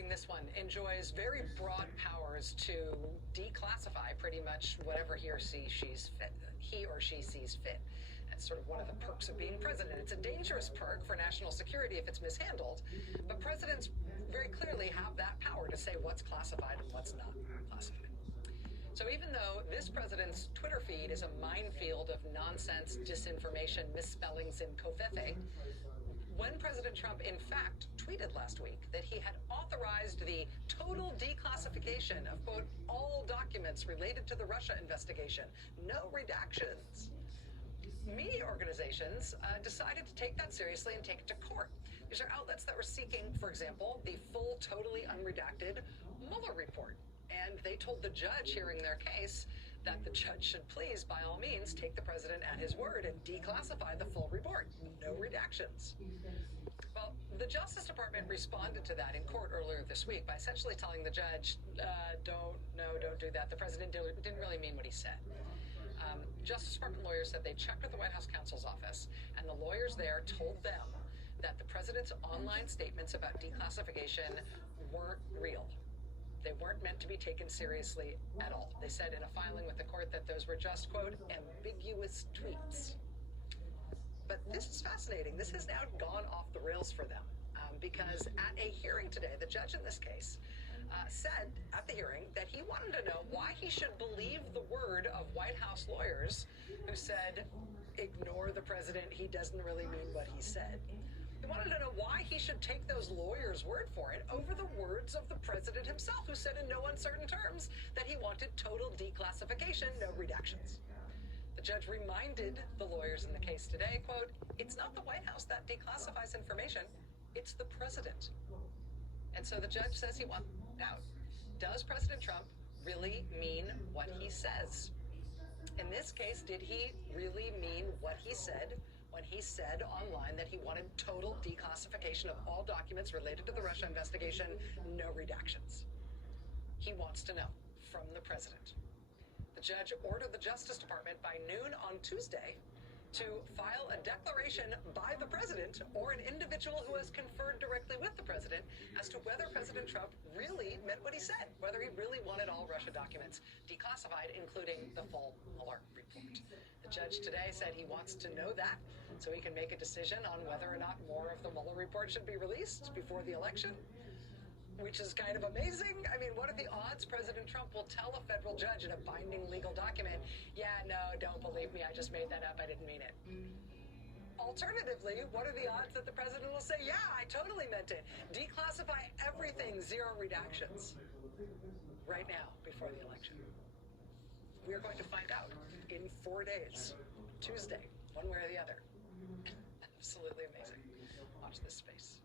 including this one, enjoys very broad powers to declassify pretty much whatever he or she sees fit. That's sort of one of the perks of being president. It's a dangerous perk for national security if it's mishandled, but presidents very clearly have that power to say what's classified and what's not classified. So even though this president's Twitter feed is a minefield of nonsense, disinformation, misspellings, and covfefe, when President Trump, in fact, tweeted last week that he had authorized the total declassification of, quote, all documents related to the Russia investigation, no redactions, media organizations decided to take that seriously and take it to court. These are outlets that were seeking, for example, the full, totally unredacted Mueller report. And they told the judge hearing their case that the judge should please, by all means, take the president at his word and declassify the full report. No redactions. Well, the Justice Department responded to that in court earlier this week by essentially telling the judge, don't do that. The president didn't really mean what he said. Justice Department lawyers said they checked with the White House counsel's office, and the lawyers there told them that the president's online statements about declassification weren't real. They weren't meant to be taken seriously at all. They said in a filing with the court that those were just, quote, ambiguous tweets. But this is fascinating. This has now gone off the rails for them because at a hearing today, the judge in this case said at the hearing that he wanted to know why he should believe the word of White House lawyers who said, ignore the president, he doesn't really mean what he said. He wanted to know why he should take those lawyers' word for it over the words of the president himself, who said in no uncertain terms that he wanted total declassification, no redactions. The judge reminded the lawyers in the case today, quote, it's not the White House that declassifies information, it's the president. And so the judge says he wants out. Does President Trump really mean what he says? In this case, did he really mean what he said when he said online that he wanted total declassification of all documents related to the Russia investigation, no redactions? He wants to know from the president. The judge ordered the Justice Department by noon on Tuesday to file a declaration by the president or an individual who has conferred directly with the president as to whether President Trump really meant what he said, whether he really wanted all Russia documents declassified, including the full Mueller report. The judge today said he wants to know that so he can make a decision on whether or not more of the Mueller report should be released before the election, which is kind of amazing. I mean, what are the odds President Trump will tell a federal judge in a binding legal document, yeah, no, don't believe me, I just made that up, I didn't mean it. Alternatively, what are the odds that the president will say, yeah, I totally meant it, declassify everything, zero redactions, right now, before the election? We're going to find out in 4 days, Tuesday, one way or the other. Absolutely amazing. Watch this space.